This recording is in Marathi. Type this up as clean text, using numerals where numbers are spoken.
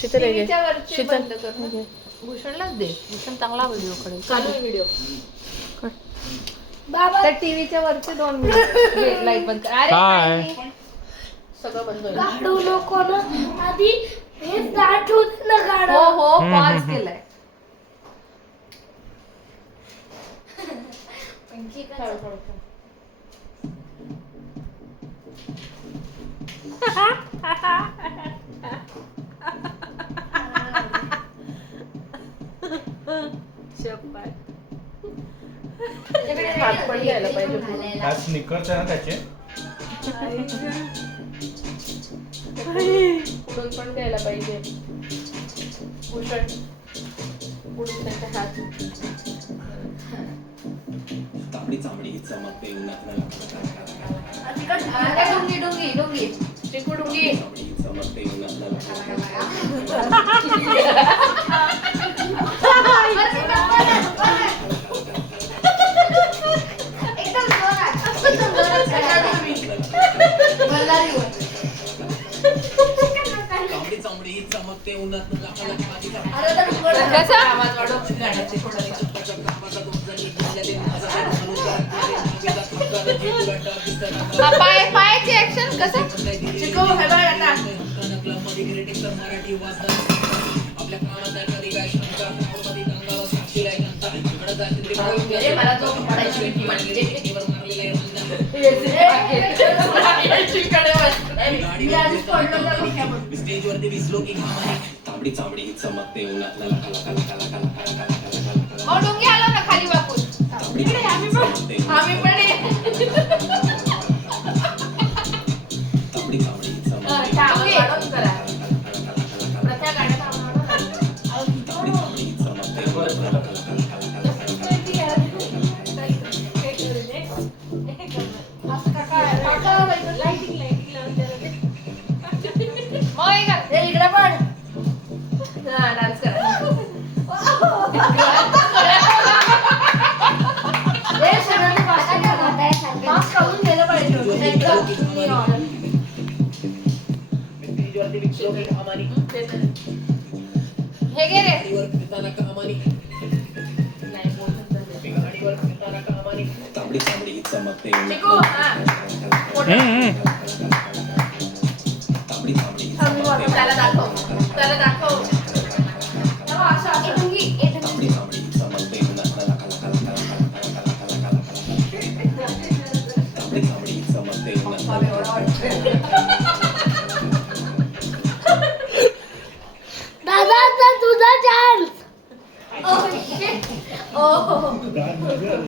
शीतल आहे टीव्हीच्या वरचे शीतल बंद कर ना. भूषणलाच दे. भूषण चांगला व्हिडिओ करेल. चालू आहे व्हिडिओ. बाबा तर टीव्हीच्या वरचे 2 मिनिट लाईट बंद कर. अरे काय? नाही. सगळं बंद होईल. काढू नको ना आधी हे दाटू ना हो काढा. हो पॉज केलाय. हात पण घ्यायला पाहिजे पूर्ण. आज स्निकर्स आहे ना त्याचे. पुढून पण घ्यायला पाहिजे. भूषण पुढून त्याचे हात. तांबडी चांबडी चमकते डुंगी डुंगी डुंगी चिकू डुंगी. चमकते तांबडी चांबडी चमकते उन्हात कसा आवाज वाढव. पायाची ऍक्शन कसं चिकू हे बघ आता. मला तो पडायची भीती वाटते. स्टेजवरती विसलो की तांबडी चांबडी चमकते उन्हात डोंगी आलो ना खाली वाकून. आम्ही पण तांबडी चांबडी चमकते आवाज वाढवून करा. प्रथा गाण्यात आवाज तांबडी चांबडी चमकते इकडे पण डान्स करा. मास्क काढून गेलं पाहिजे. हे घे रे. तांबडी चांबडी चमकते चिकू हा तांबडी चांबडी चमकते त्याला दाखव. त्याला दाखव. तांबडी चांबडी चमकते तांबडी चांबडी चमकते दादा आता तुझा चान्स. Oh.